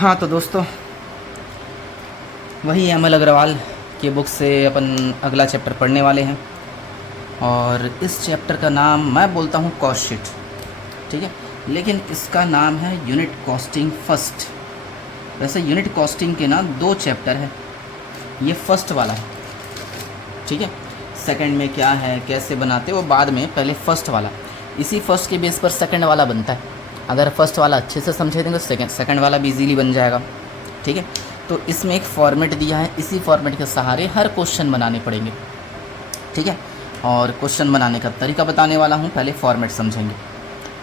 हाँ तो दोस्तों, वही एम एल अग्रवाल की बुक से अपन अगला चैप्टर पढ़ने वाले हैं। और इस चैप्टर का नाम मैं बोलता हूँ कॉस्ट शीट, ठीक है, लेकिन इसका नाम है यूनिट कॉस्टिंग फर्स्ट। वैसे यूनिट कॉस्टिंग के ना 2 चैप्टर है, ये फर्स्ट वाला है, ठीक है। सेकंड में क्या है, कैसे बनाते वो बाद में, पहले फर्स्ट वाला। इसी फर्स्ट के बेस पर सेकंड वाला बनता है। अगर फर्स्ट वाला अच्छे से समझे देंगे तो सेकंड वाला भी इजीली बन जाएगा, ठीक है। तो इसमें एक फॉर्मेट दिया है, इसी फॉर्मेट के सहारे हर क्वेश्चन बनाने पड़ेंगे, ठीक है। और क्वेश्चन बनाने का तरीका बताने वाला हूँ, पहले फॉर्मेट समझेंगे।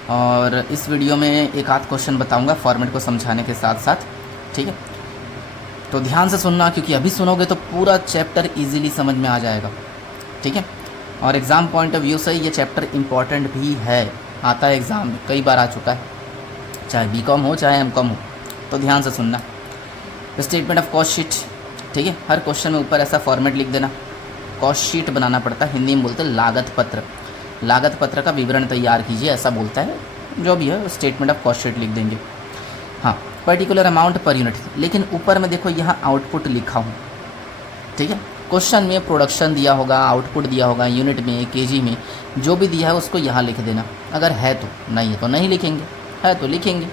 और इस वीडियो में एक आध क्वेश्चन बताऊँगा फॉर्मेट को समझाने के साथ साथ, ठीक है। तो ध्यान से सुनना, क्योंकि अभी सुनोगे तो पूरा चैप्टर ईजिली समझ में आ जाएगा, ठीक है। और एग्ज़ाम पॉइंट ऑफ व्यू से ये चैप्टर इम्पॉर्टेंट भी है, आता है एग्ज़ाम में, कई बार आ चुका है, चाहे बीकॉम हो चाहे एमकॉम हो। तो ध्यान से सुनना। स्टेटमेंट ऑफ कॉस्ट शीट, ठीक है। हर क्वेश्चन में ऊपर ऐसा फॉर्मेट लिख देना। कॉस्ट शीट बनाना पड़ता है, हिंदी में बोलते हैं लागत पत्र। लागत पत्र का विवरण तैयार कीजिए, ऐसा बोलता है। जो भी है स्टेटमेंट ऑफ कॉस्ट शीट लिख देंगे। हाँ, पर्टिकुलर अमाउंट पर यूनिट, लेकिन ऊपर में देखो यहाँ आउटपुट लिखा हूँ, ठीक है। क्वेश्चन में प्रोडक्शन दिया होगा, आउटपुट दिया होगा, यूनिट में, केजी में, जो भी दिया है उसको यहाँ लिख देना। अगर है तो, नहीं है तो नहीं लिखेंगे, है तो लिखेंगे,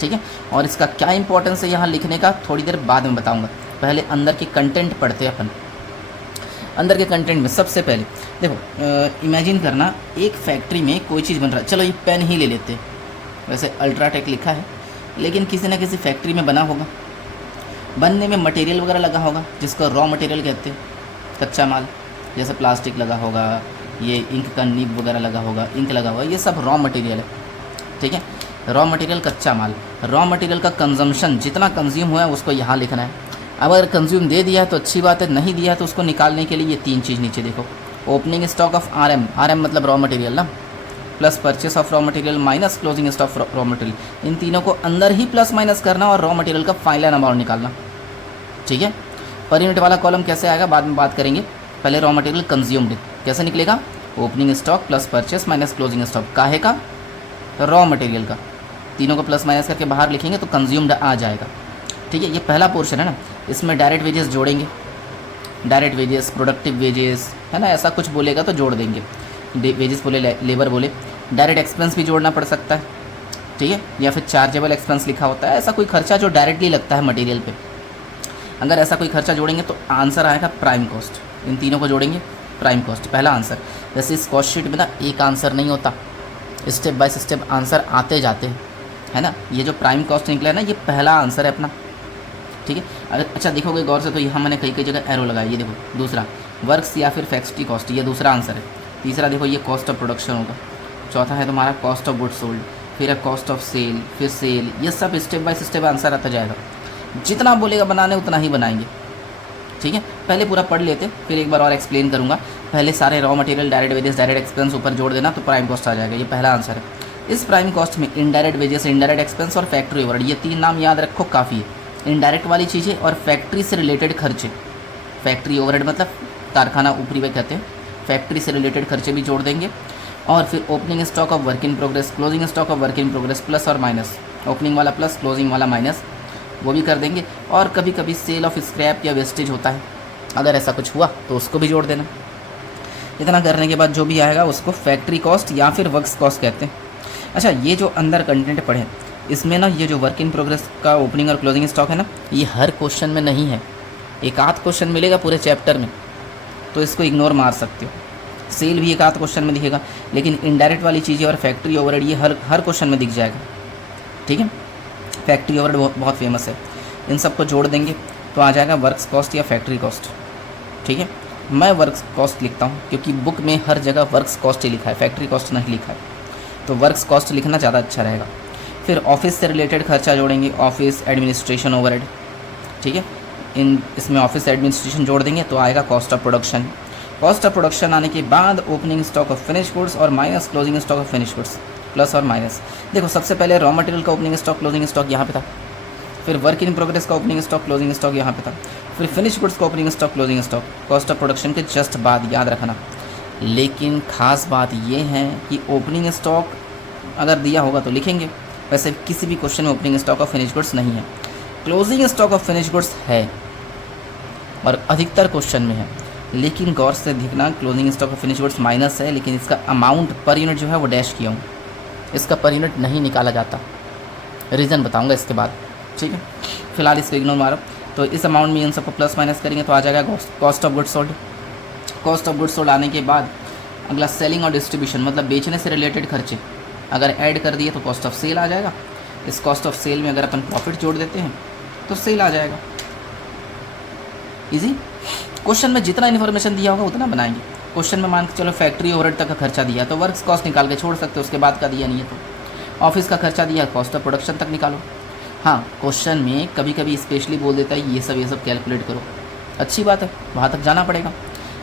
ठीक है। और इसका क्या इंपॉर्टेंस है यहाँ लिखने का, थोड़ी देर बाद में बताऊँगा। पहले अंदर के कंटेंट पढ़ते हैं अपन। अंदर के कंटेंट में सबसे पहले देखो, इमेजिन करना एक फैक्ट्री में कोई चीज़ बन रहा है। चलो ये पेन ही ले लेते हैं, वैसे अल्ट्राटेक लिखा है, लेकिन किसी न किसी फैक्ट्री में बना होगा। बनने में मटेरियल वगैरह लगा होगा, जिसको रॉ मटेरियल कहते हैं, कच्चा माल। जैसे प्लास्टिक लगा होगा, ये इंक का नीब वगैरह लगा होगा, इंक लगा होगा, ये सब रॉ मटेरियल है, ठीक है। रॉ मटेरियल, कच्चा माल। रॉ मटेरियल का कंजम्पशन, जितना कंज्यूम हुआ है उसको यहाँ लिखना है। अब अगर कंज्यूम दे दिया है तो अच्छी बात है, नहीं दिया है तो उसको निकालने के लिए ये 3 चीज़ नीचे देखो। Opening stock of RM, RM मतलब रॉ मटेरियल ना, plus purchase of raw material minus closing stock raw material. इन तीनों को अंदर ही प्लस माइनस करना और रॉ मटेरियल का फाइनल अमाउंट निकालना, ठीक है। पर यूनिट वाला कॉलम कैसे आएगा बाद में बात करेंगे। पहले रॉ मटेरियल कंज्यूम्ड कैसे निकलेगा, opening stock plus purchase minus closing stock. काहे का, रॉ मटेरियल का। तीनों को प्लस माइनस करके बाहर लिखेंगे तो कंज्यूम्ड आ जाएगा, ठीक है। ये पहला पोर्शन है ना, इसमें डायरेक्ट वेजेस जोड़ेंगे। डायरेक्ट वेजेस, प्रोडक्टिव वेजेस, है ना, ऐसा कुछ बोलेगा तो जोड़ देंगे। वेजेस बोले, लेबर बोले, डायरेक्ट एक्सपेंस भी जोड़ना पड़ सकता है, ठीक है। या फिर चार्जेबल एक्सपेंस लिखा होता है, ऐसा कोई खर्चा जो डायरेक्टली लगता है मटेरियल पे। अगर ऐसा कोई खर्चा जोड़ेंगे तो आंसर आएगा प्राइम कॉस्ट। इन तीनों को जोड़ेंगे, प्राइम कॉस्ट पहला आंसर। वैसे इस कॉस्ट शीट में ना एक आंसर नहीं होता, स्टेप बाय स्टेप आंसर आते जाते हैं, है ना। ये जो प्राइम कॉस्ट निकला है ना, ये पहला आंसर है अपना, ठीक है। अगर अच्छा देखोगे गौर से तो यहाँ मैंने कई कई जगह एरो लगाया। ये देखो दूसरा, वर्क्स या फिर फैक्ट्री कॉस्ट, ये दूसरा आंसर है। तीसरा देखो, ये कॉस्ट ऑफ प्रोडक्शन होगा। चौथा है तुम्हारा कॉस्ट ऑफ गुड सोल्ड, फिर है कॉस्ट ऑफ सेल, फिर सेल। ये सब स्टेप बाय स्टेप आंसर आता जाएगा। जितना बोलेगा बनाने उतना ही बनाएंगे, ठीक है। पहले पूरा पढ़ लेते, फिर एक बार और एक्सप्लेन करूँगा। पहले सारे raw material, direct wages, direct expense ऊपर जोड़ देना तो प्राइम कॉस्ट आ जाएगा। ये पहला आंसर है। इस प्राइम कॉस्ट में इनडायरेक्ट वेजेस, इनडायरेक्ट एक्सपेंस और फैक्ट्री ओवरहेड, ये 3 नाम याद रखो, काफ़ी है। इनडायरेक्ट वाली चीज़ें और फैक्ट्री से रिलेटेड खर्चे। फैक्ट्री ओवरहेड मतलब कारखाना ऊपरी वे कहते हैं। फैक्ट्री से रिलेटेड खर्चे भी जोड़ देंगे। और फिर opening stock of work in progress, closing stock of work in progress, plus और माइनस। ओपनिंग वाला प्लस, क्लोजिंग वाला माइनस, वो भी कर देंगे। और कभी कभी सेल ऑफ स्क्रैप या वेस्टेज होता है, अगर ऐसा कुछ हुआ तो उसको भी जोड़ देना। इतना करने के बाद जो भी आएगा उसको फैक्ट्री कॉस्ट या फिर वर्क्स कॉस्ट कहते हैं। अच्छा, ये जो अंदर कंटेंट पढ़े, इसमें ना ये जो वर्क इन प्रोग्रेस का ओपनिंग और क्लोजिंग स्टॉक है ना, ये हर क्वेश्चन में नहीं है। एक आध क्वेश्चन मिलेगा पूरे चैप्टर में, तो इसको इग्नोर मार सकते हो। सेल भी एक आध क्वेश्चन में दिखेगा, लेकिन इनडायरेक्ट वाली चीज़ें और फैक्ट्री ओवरहेड ये हर क्वेश्चन में दिख जाएगा, ठीक है। फैक्ट्री ओवरहेड बहुत फेमस है। इन सबको जोड़ देंगे तो आ जाएगा वर्क्स कॉस्ट या फैक्ट्री कॉस्ट, ठीक है। मैं वर्क्स कॉस्ट लिखता हूँ क्योंकि बुक में हर जगह वर्क्स कॉस्ट ही लिखा है, फैक्ट्री कॉस्ट नहीं लिखा है, तो वर्क्स कॉस्ट लिखना ज़्यादा अच्छा रहेगा। फिर ऑफिस से रिलेटेड खर्चा जोड़ेंगे, ऑफिस एडमिनिस्ट्रेशन ओवरहेड, ठीक है। इसमें ऑफिस एडमिनिस्ट्रेशन जोड़ देंगे तो आएगा cost of production. Cost of production आने के बाद opening stock of finish goods और minus closing stock of finish goods, plus और माइनस। देखो सबसे पहले रॉ मटेरियल का ओपनिंग स्टॉक क्लोजिंग स्टॉक यहाँ पे था, फिर वर्क इन प्रोग्रेस का ओपनिंग स्टॉक क्लोजिंग स्टॉक यहाँ पे था, फिर फिनिश गुड्स का opening stock closing stock, cost of production के जस्ट बाद, याद रखना। लेकिन खास बात ये है कि ओपनिंग स्टॉक अगर दिया होगा तो लिखेंगे, वैसे किसी भी क्वेश्चन में opening stock of finish goods नहीं है। Closing stock of finish goods है और अधिकतर क्वेश्चन में है, लेकिन गौर से देखना closing stock of finish goods minus है, लेकिन इसका अमाउंट पर यूनिट जो है वो डैश किया हूँ, इसका पर यूनिट नहीं निकाला जाता। रीज़न बताऊँगा इसके बाद, ठीक है, फिलहाल इसको इग्नोर मारो। तो इस अमाउंट में इन सबको प्लस माइनस करेंगे तो आ जाएगा cost of goods sold. Cost of goods sold आने के बाद अगला सेलिंग और डिस्ट्रीब्यूशन मतलब बेचने से रिलेटेड खर्चे अगर ऐड कर दिए तो कॉस्ट ऑफ सेल आ जाएगा। इस कॉस्ट ऑफ सेल में अगर अपन प्रॉफिट जोड़ देते हैं तो सेल आ जाएगा। इजी। क्वेश्चन में जितना इन्फॉर्मेशन दिया होगा उतना बनाएंगे। क्वेश्चन में मान के चलो फैक्ट्री ओवरहेड तक का खर्चा दिया तो वर्क्स कॉस्ट निकाल के छोड़ सकते हो, उसके बाद का दिया नहीं है तो ऑफिस का खर्चा दिया, कॉस्ट ऑफ प्रोडक्शन तक निकालो। हाँ, क्वेश्चन में कभी कभी स्पेशली बोल देता है ये सब कैलकुलेट करो, अच्छी बात है, वहाँ तक जाना पड़ेगा।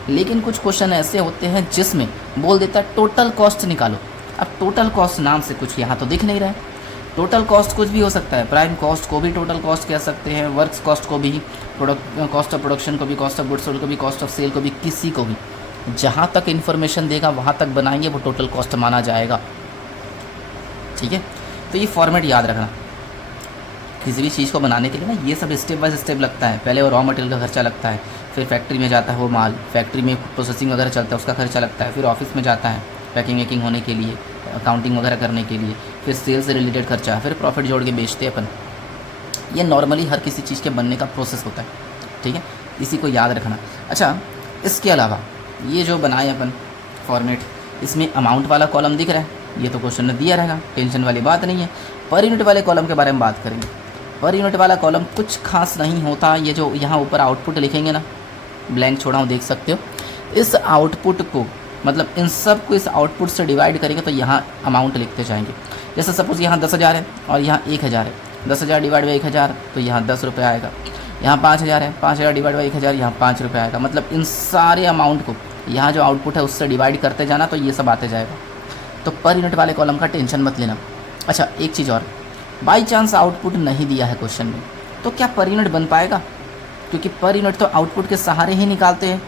लेकिन कुछ क्वेश्चन ऐसे होते हैं जिसमें बोल देता है टोटल कॉस्ट निकालो। अब टोटल कॉस्ट नाम से कुछ यहाँ तो दिख नहीं रहा है। टोटल कॉस्ट कुछ भी हो सकता है, प्राइम कॉस्ट को भी टोटल कॉस्ट कह सकते हैं, वर्क्स कॉस्ट को भी, कॉस्ट ऑफ प्रोडक्शन को भी, कॉस्ट ऑफ गुड्स सोल्ड को भी, कॉस्ट ऑफ सेल को भी, किसी को भी जहाँ तक इन्फॉर्मेशन देगा वहाँ तक बनाएंगे, वो टोटल कॉस्ट माना जाएगा। ठीक है, तो ये फॉर्मेट याद रखना किसी भी चीज़ को बनाने के लिए ना, ये सब स्टेप बाय स्टेप लगता है। पहले वो रॉ मटेरियल का खर्चा लगता है, फिर फैक्ट्री में जाता है वो माल, फैक्ट्री में प्रोसेसिंग वगैरह चलता है उसका खर्चा लगता है, फिर ऑफिस में जाता है पैकिंग वैकिंग होने के लिए, अकाउंटिंग वगैरह करने के लिए, फिर सेल से रिलेटेड खर्चा, फिर प्रॉफिट जोड़ के बेचते हैं अपन। ये नॉर्मली हर किसी चीज़ के बनने का प्रोसेस होता है, ठीक है, इसी को याद रखना। अच्छा, इसके अलावा ये जो बनाए अपन फॉर्मेट, इसमें अमाउंट वाला कॉलम दिख रहा है, ये तो क्वेश्चन में दिया रहेगा, टेंशन वाली बात नहीं है। पर यूनिट वाले कॉलम के बारे में बात करेंगे। पर यूनिट वाला कॉलम कुछ खास नहीं होता, ये जो यहाँ ऊपर आउटपुट लिखेंगे ना, ब्लैंक छोड़ा हूँ देख सकते हो, इस आउटपुट को मतलब इन सब को इस आउटपुट से डिवाइड करेंगे तो यहाँ अमाउंट लिखते जाएंगे। जैसे सपोज़ यहाँ 10,000 है और यहाँ 1,000 है, 10,000 डिवाइड बाई 1,000 तो यहाँ 10 रुपये आएगा। यहाँ 5,000 है, 5,000 डिवाइड बाई 1,000 यहाँ 5 रुपये आएगा। मतलब इन सारे अमाउंट को यहाँ जो आउटपुट है उससे डिवाइड करते जाना तो ये सब आते जाएगा। तो पर यूनिट वाले कॉलम का टेंशन मत लेना। अच्छा, एक चीज़ और, बाई चांस आउटपुट नहीं दिया है क्वेश्चन में तो क्या पर यूनिट बन पाएगा? क्योंकि पर यूनिट तो आउटपुट के सहारे ही निकालते हैं।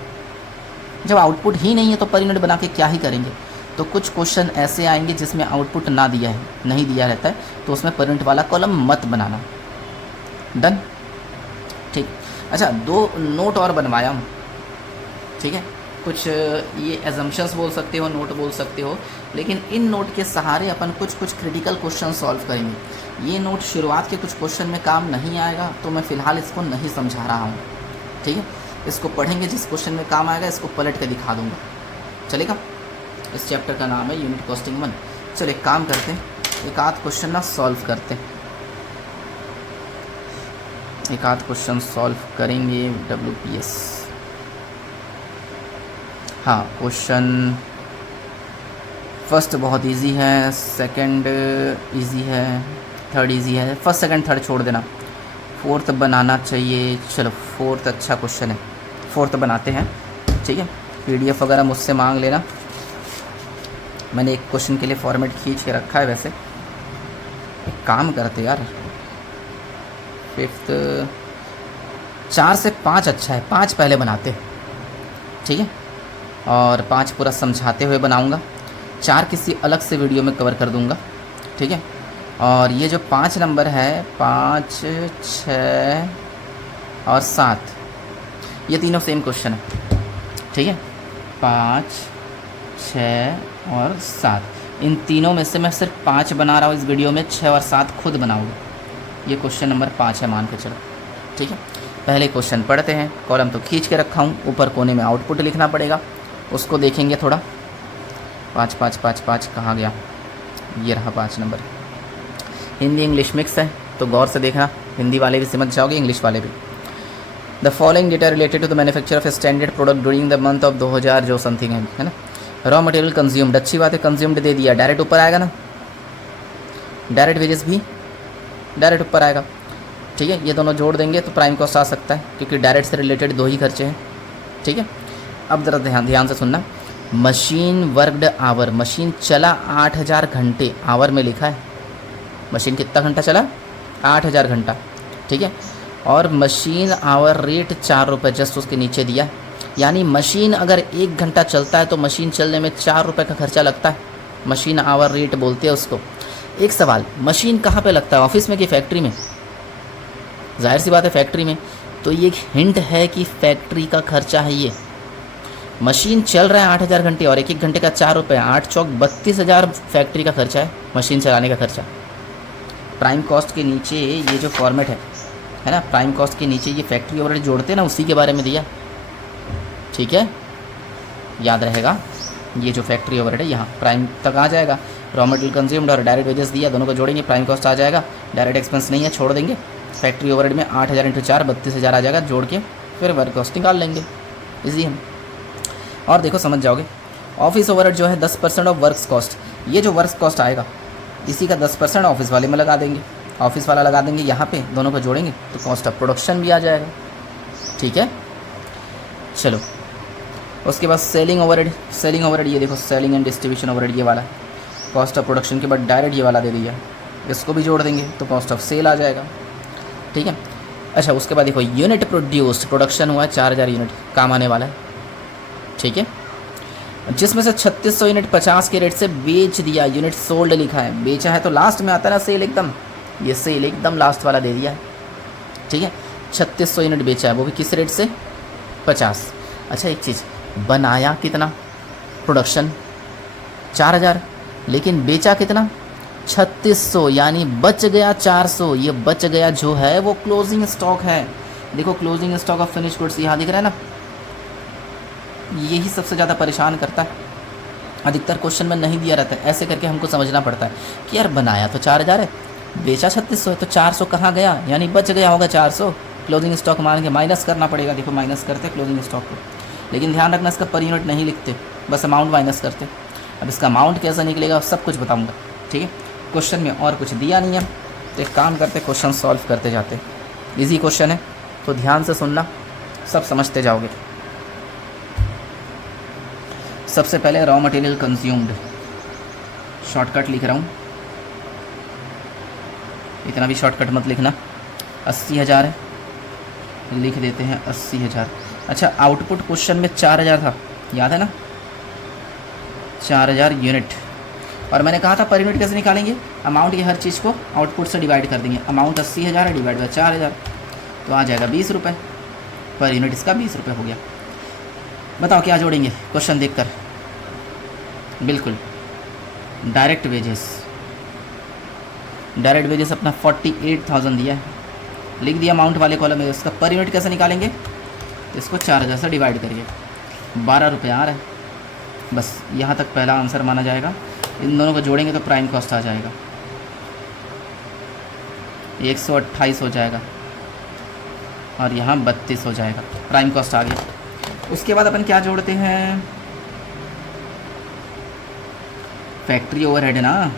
जब आउटपुट ही नहीं है तो पर यूनिट बना के क्या ही करेंगे। तो कुछ क्वेश्चन ऐसे आएंगे जिसमें आउटपुट ना दिया है, नहीं दिया रहता है, तो उसमें पर यूनिट वाला कॉलम मत बनाना। डन, ठीक। अच्छा, 2 नोट और बनवाया हूँ, ठीक है। कुछ ये एजम्पशंस बोल सकते हो, नोट बोल सकते हो, लेकिन इन नोट के सहारे अपन कुछ क्रिटिकल क्वेश्चन सॉल्व करेंगे। ये नोट शुरुआत के कुछ क्वेश्चन में काम नहीं आएगा तो मैं फ़िलहाल इसको नहीं समझा रहा हूँ, ठीक है। इसको पढ़ेंगे, जिस क्वेश्चन में काम आएगा इसको पलट के दिखा दूँगा, चलेगा। इस चैप्टर का नाम है यूनिट कॉस्टिंग 1। चलो एक काम करते हैं, एक आध क्वेश्चन ना सॉल्व करते हैं, एक आध क्वेश्चन सॉल्व करेंगे WPS। हाँ, क्वेश्चन फर्स्ट बहुत इजी है, सेकंड इजी है, थर्ड इजी है। फर्स्ट सेकंड थर्ड छोड़ देना, फोर्थ बनाना चाहिए। चलो फोर्थ अच्छा क्वेश्चन है, फोर्थ बनाते हैं, ठीक है। PDF वगैरह मुझसे मांग लेना, मैंने एक क्वेश्चन के लिए फॉर्मेट खींच के रखा है। वैसे एक काम करते यार, फिफ्थ 4 से 5 अच्छा है, 5 पहले बनाते, ठीक है, और 5 पूरा समझाते हुए बनाऊंगा। 4 किसी अलग से वीडियो में कवर कर दूंगा, ठीक है। और ये जो 5 नंबर है, 5, 6 और 7, ये तीनों सेम क्वेश्चन है, ठीक है। 5, 6 और 7, इन तीनों में से मैं सिर्फ 5 बना रहा हूँ इस वीडियो में, 6 और 7 खुद बनाऊंगा। ये क्वेश्चन नंबर 5 है मान के चलो, ठीक है। पहले क्वेश्चन पढ़ते हैं। कॉलम तो खींच के रखा हूँ, ऊपर कोने में आउटपुट लिखना पड़ेगा, उसको देखेंगे थोड़ा। 5 5 5 5 कहाँ गया? ये रहा 5 नंबर। हिंदी इंग्लिश मिक्स है तो गौर से देखना, हिंदी वाले भी समझ जाओगे, इंग्लिश वाले भी। The following data related to the manufacture of standard product during the month of 2000 जो समथिंग है ना। रॉ मटेरियल कंज्यूम्ड, अच्छी बात है, कंज्यूम्ड दे दिया, डायरेक्ट ऊपर आएगा ना, डायरेक्ट वेजेस भी डायरेक्ट ऊपर आएगा, ठीक है। ये दोनों जोड़ देंगे तो प्राइम कॉस्ट आ सकता है, क्योंकि डायरेक्ट से रिलेटेड 2 ही खर्चे हैं, ठीक है। अब ज़रा ध्यान से सुनना, मशीन वर्कड आवर, मशीन चला 8000 घंटे, आवर में लिखा है, मशीन कितना घंटा चला? 8000 घंटा, ठीक है। और मशीन आवर रेट 4 रुपये जस्ट उसके नीचे दिया है, यानी मशीन अगर 1 घंटा चलता है तो मशीन चलने में 4 रुपये का खर्चा लगता है, मशीन आवर रेट बोलते हैं उसको। एक सवाल, मशीन कहाँ पे लगता है, ऑफिस में कि फैक्ट्री में? जाहिर सी बात है फैक्ट्री में, तो ये एक हिंट है कि फैक्ट्री का खर्चा है ये। मशीन चल रहा है 8000 घंटे और 1 घंटे का 4 रुपये, 8 चौक 32,000 फैक्ट्री का खर्चा है, मशीन चलाने का खर्चा। प्राइम कॉस्ट के नीचे ये जो फॉर्मेट है ना, प्राइम कॉस्ट के नीचे ये फैक्ट्री ओवरहेड जोड़ते हैं ना, उसी के बारे में दिया, ठीक है, याद रहेगा। ये जो फैक्ट्री ओवरहेड है यहाँ प्राइम तक आ जाएगा, रॉ मटेरियल कंज्यूम्ड और डायरेक्ट वेजेस दिया, दोनों को जोड़ेंगे प्राइम कॉस्ट आ जाएगा। डायरेक्ट एक्सपेंस नहीं है, छोड़ देंगे। फैक्ट्री ओवरहेड में 8000 × 4 32,000 आ जाएगा, जोड़ के फिर वर्क कॉस्ट निकाल लेंगे, इजी है। और देखो समझ जाओगे, ऑफिस ओवरहेड जो है 10% ऑफ वर्क्स कॉस्ट, ये जो वर्क्स कॉस्ट आएगा इसी का 10% ऑफिस वाले में लगा देंगे, ऑफिस वाला लगा देंगे यहाँ पे, दोनों को जोड़ेंगे तो कॉस्ट ऑफ प्रोडक्शन भी आ जाएगा, ठीक है। चलो उसके बाद सेलिंग ओवरहेड ये देखो, सेलिंग एंड डिस्ट्रीब्यूशन ओवरहेड ये वाला, कॉस्ट ऑफ प्रोडक्शन के बाद डायरेक्ट ये वाला दे दिया, इसको भी जोड़ देंगे तो कॉस्ट ऑफ सेल आ जाएगा, ठीक है। अच्छा उसके बाद देखो यूनिट प्रोड्यूस्ड, प्रोडक्शन हुआ है 4000 यूनिट, काम आने वाला है, ठीक है, जिसमें से 3600 यूनिट 50 के रेट से बेच दिया, यूनिट सोल्ड लिखा है, बेचा है तो लास्ट में आता है ना सेल, एकदम ये सेल एकदम लास्ट वाला दे दिया है, ठीक है। 3600 यूनिट बेचा है, वो भी किस रेट से, 50। अच्छा एक चीज़, बनाया कितना, प्रोडक्शन 4000, लेकिन बेचा कितना 3600, यानी बच गया 400। ये बच गया जो है वो क्लोजिंग स्टॉक है। देखो closing stock of finish goods यहाँ दिख रहा है ना, यही सबसे ज़्यादा परेशान करता है, अधिकतर क्वेश्चन में नहीं दिया रहता है, ऐसे करके हमको समझना पड़ता है कि यार बनाया तो 4000 है, बेचा 3600 है, तो 400 कहाँ गया, यानी बच गया होगा 400, क्लोजिंग स्टॉक मान के माइनस करना पड़ेगा। देखो माइनस करते क्लोजिंग स्टॉक को, लेकिन ध्यान रखना इसका पर यूनिट नहीं लिखते, बस अमाउंट माइनस करते। अब इसका अमाउंट कैसा निकलेगा सब कुछ बताऊँगा, ठीक है। क्वेश्चन में और कुछ दिया नहीं है, तो एक काम करते क्वेश्चन सॉल्व करते जाते, इजी क्वेश्चन है तो ध्यान से सुनना, सब समझते जाओगे। सबसे पहले रॉ मटेरियल कंज्यूम्ड, शॉर्टकट लिख रहा हूँ, इतना भी शॉर्टकट मत लिखना, 80,000 है, लिख देते हैं 80,000। अच्छा आउटपुट क्वेश्चन में 4000 था, याद है ना, 4000 यूनिट, और मैंने कहा था पर यूनिट कैसे निकालेंगे, अमाउंट की हर चीज़ को आउटपुट से डिवाइड कर देंगे, अमाउंट 80,000 है, डिवाइड बाय 4000 तो आ जाएगा 20 रुपये, पर यूनिट इसका 20 रुपये हो गया। बताओ क्या जोड़ेंगे क्वेश्चन देखकर, बिल्कुल डायरेक्ट वेजेस अपना 48,000 दिया है, लिख दिया अमाउंट वाले कॉलम में, इसका पर यूनिट कैसे निकालेंगे, इसको 4000 से डिवाइड करिए, 12 रुपये आ रहा है, बस यहाँ तक पहला आंसर माना जाएगा। इन दोनों को जोड़ेंगे तो प्राइम कॉस्ट आ जाएगा, 128 हो जाएगा और यहाँ 32 हो जाएगा, प्राइम कॉस्ट आ गया। उसके बाद अपन क्या जोड़ते हैं, फैक्ट्री ओवरहेड ना,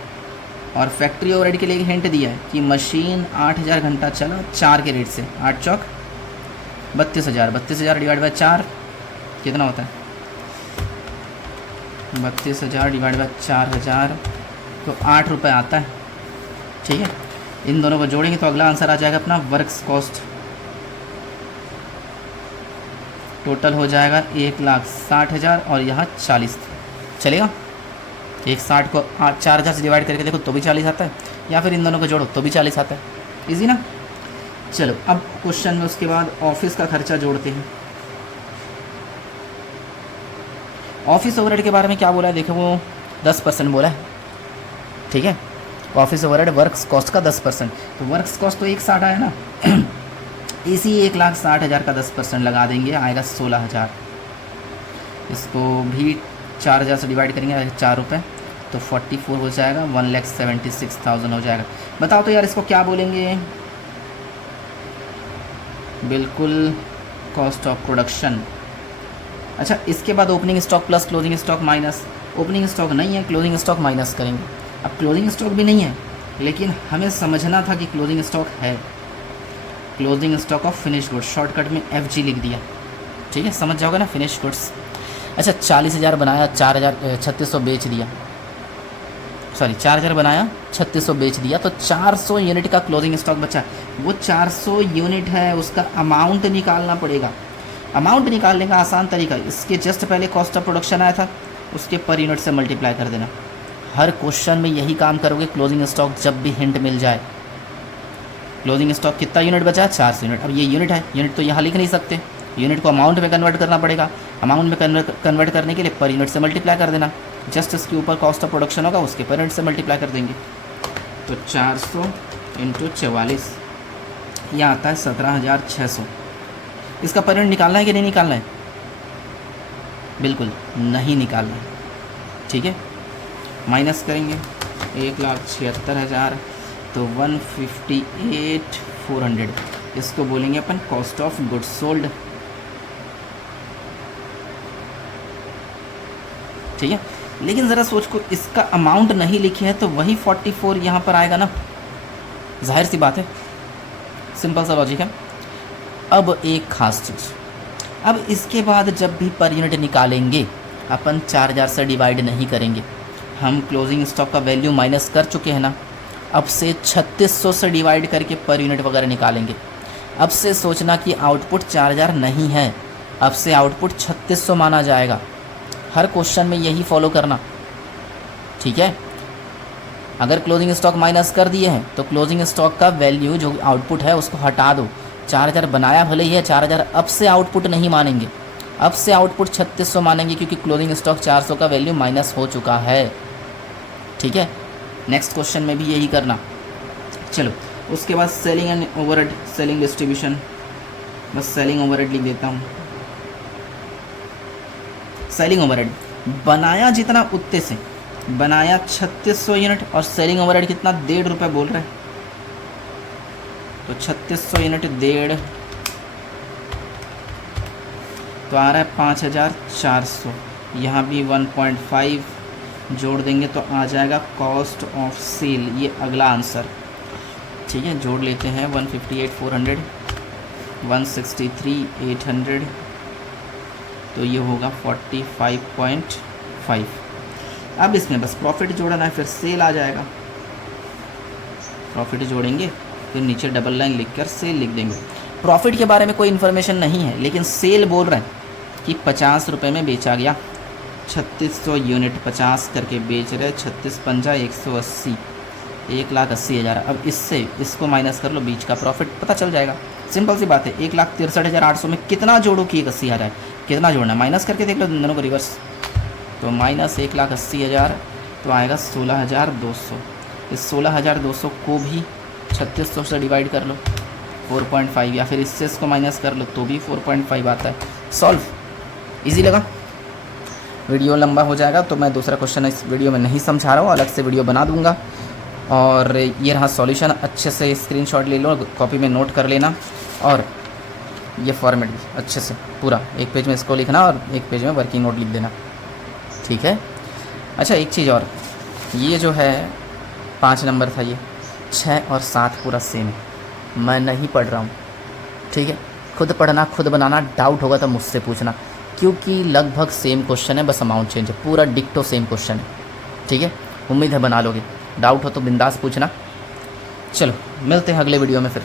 और फैक्ट्री ओवरहेड के लिए एक हिंट दिया है कि मशीन 8000 घंटा चला 4 के रेट से, 8 चौक 32,000, 32,000 डिवाइड बाय 4 कितना होता है, 32,000 डिवाइड बाय 4000 तो 8 रुपये आता है, ठीक है। इन दोनों को जोड़ेंगे तो अगला आंसर आ जाएगा अपना वर्क्स कॉस्ट, टोटल हो जाएगा 1,60,000 और यहाँ 40 चलेगा। 1,60 को 4000 से डिवाइड करके देखो तो भी 40 आता है, या फिर इन दोनों को जोड़ो तो भी 40 आता है, इजी ना। चलो अब क्वेश्चन में उसके बाद ऑफिस का खर्चा जोड़ते हैं। ऑफिस ओवरहेड के बारे में क्या बोला है, देखो वो 10% बोला है, ठीक है। ऑफिस ओवरहेड वर्क्स कॉस्ट का 10%, तो वर्क्स कॉस्ट तो 1,60 आया ना, इसी 1,60,000 का 10% लगा देंगे, आएगा 16,000। इसको भी 4000 से डिवाइड करेंगे 4 रुपये तो 44 हो जाएगा, 1,76,000 हो जाएगा। बताओ तो यार इसको क्या बोलेंगे, बिल्कुल कॉस्ट ऑफ प्रोडक्शन। अच्छा इसके बाद opening stock plus closing stock minus, opening stock नहीं है, क्लोजिंग स्टॉक माइनस करेंगे। अब क्लोजिंग स्टॉक भी नहीं है, लेकिन हमें समझना था कि क्लोजिंग स्टॉक है, closing stock of finish goods, shortcut में FG लिख दिया, ठीक है, समझ जाओगे ना फिनिश गुड्स। अच्छा 40,000 बनाया, 3600 बेच दिया, सॉरी 4000 बनाया 3600 बेच दिया, तो 400 यूनिट का क्लोजिंग स्टॉक बचा, वो 400 यूनिट है, उसका अमाउंट निकालना पड़ेगा। अमाउंट निकालने का आसान तरीका, इसके जस्ट पहले कॉस्ट ऑफ प्रोडक्शन आया था, उसके पर यूनिट से मल्टीप्लाई कर देना। हर क्वेश्चन में यही काम करोगे, क्लोजिंग स्टॉक जब भी हिंट मिल जाए क्लोजिंग स्टॉक कितना यूनिट बचा? 400 यूनिट। अब ये यूनिट है, यूनिट तो यहाँ लिख नहीं सकते, यूनिट को अमाउंट में कन्वर्ट करना पड़ेगा। अमाउंट में कन्वर्ट करने के लिए पर यूनिट से मल्टीप्लाई कर देना, जस्ट इसके ऊपर कॉस्ट ऑफ प्रोडक्शन होगा उसके पर यूनिट से मल्टीप्लाई कर देंगे। तो 400 इंटू 44 यह आता है 17,600। इसका पर यूनिट निकालना है कि नहीं निकालना है? बिल्कुल नहीं निकालना है, ठीक है। माइनस करेंगे 1,76,000 तो 158,400, इसको बोलेंगे अपन कॉस्ट ऑफ गुड्स सोल्ड, ठीक है। लेकिन ज़रा सोच को, इसका अमाउंट नहीं लिखे है तो वही 44 यहाँ पर आएगा ना, जाहिर सी बात है, सिंपल सा लॉजिक है। अब एक खास चीज़, अब इसके बाद जब भी पर यूनिट निकालेंगे अपन 4000 से डिवाइड नहीं करेंगे, हम क्लोजिंग स्टॉक का वैल्यू माइनस कर चुके हैं ना, अब से 3600 से डिवाइड करके पर यूनिट वगैरह निकालेंगे। अब से सोचना कि आउटपुट 4000 नहीं है, अब से आउटपुट 3600 माना जाएगा। हर क्वेश्चन में यही फॉलो करना, ठीक है। अगर क्लोजिंग स्टॉक माइनस कर दिए हैं तो क्लोजिंग स्टॉक का वैल्यू जो आउटपुट है उसको हटा दो। 4000 बनाया भले ही है, 4000 अब से आउटपुट नहीं मानेंगे, अब से आउटपुट 3600 मानेंगे, क्योंकि क्लोजिंग स्टॉक 400 का वैल्यू माइनस हो चुका है, ठीक है। नेक्स्ट क्वेश्चन में भी यही करना। चलो उसके बाद selling and overhead, selling distribution, बस सेलिंग ओवरहेड लिख देता हूँ। सेलिंग ओवरहेड बनाया जितना उतने से, बनाया 3600 यूनिट और सेलिंग ओवरहेड कितना? 1.5 रुपये बोल रहे हैं, तो 3600 यूनिट 1.5 तो आ रहा है 5400। यहाँ भी 1.5 जोड़ देंगे तो आ जाएगा कॉस्ट ऑफ सेल, ये अगला आंसर, ठीक है। जोड़ लेते हैं 158,400, 163,800, तो ये होगा 45.5। अब इसमें बस प्रॉफिट जोड़ना है, फिर सेल आ जाएगा। प्रॉफिट जोड़ेंगे, फिर नीचे डबल लाइन लिखकर सेल लिख देंगे। प्रॉफिट के बारे में कोई इन्फॉर्मेशन नहीं है, लेकिन सेल बोल रहे हैं कि 50 रुपये में बेचा गया, 3600 यूनिट 50 करके बेच रहे, 36 पंजा 180, 1,80,000। अब इससे इसको माइनस कर लो, बीच का प्रॉफिट पता चल जाएगा। सिंपल सी बात है, 1,63,800 में कितना जोड़ो कि 180,000 है, कितना जोड़ना, माइनस करके देख लो दोनों को रिवर्स, तो माइनस 1,80,000 तो आएगा 16,200। इस 16,200 को भी 3600 से डिवाइड कर लो 4.5, या फिर इससे इसको माइनस कर लो तो भी 4.5 आता है। सॉल्व इजी लगा? वीडियो लंबा हो जाएगा तो मैं दूसरा क्वेश्चन इस वीडियो में नहीं समझा रहा हूँ, अलग से वीडियो बना दूंगा। और ये रहा सॉल्यूशन, अच्छे से स्क्रीनशॉट ले लो, कॉपी में नोट कर लेना, और ये फॉर्मेट भी अच्छे से पूरा एक पेज में इसको लिखना और एक पेज में वर्किंग नोट लिख देना, ठीक है। अच्छा एक चीज़ और, ये जो है 5 नंबर था, ये 6 और 7 पूरा सेम है, मैं नहीं पढ़ रहा हूँ, ठीक है। खुद पढ़ना खुद बनाना, डाउट होगा तो मुझसे पूछना, क्योंकि लगभग सेम क्वेश्चन है, बस अमाउंट चेंज है, पूरा डिक्टो सेम क्वेश्चन है, ठीक है। उम्मीद है बना लोगे, डाउट हो तो बिंदास पूछना। चलो मिलते हैं अगले वीडियो में फिर।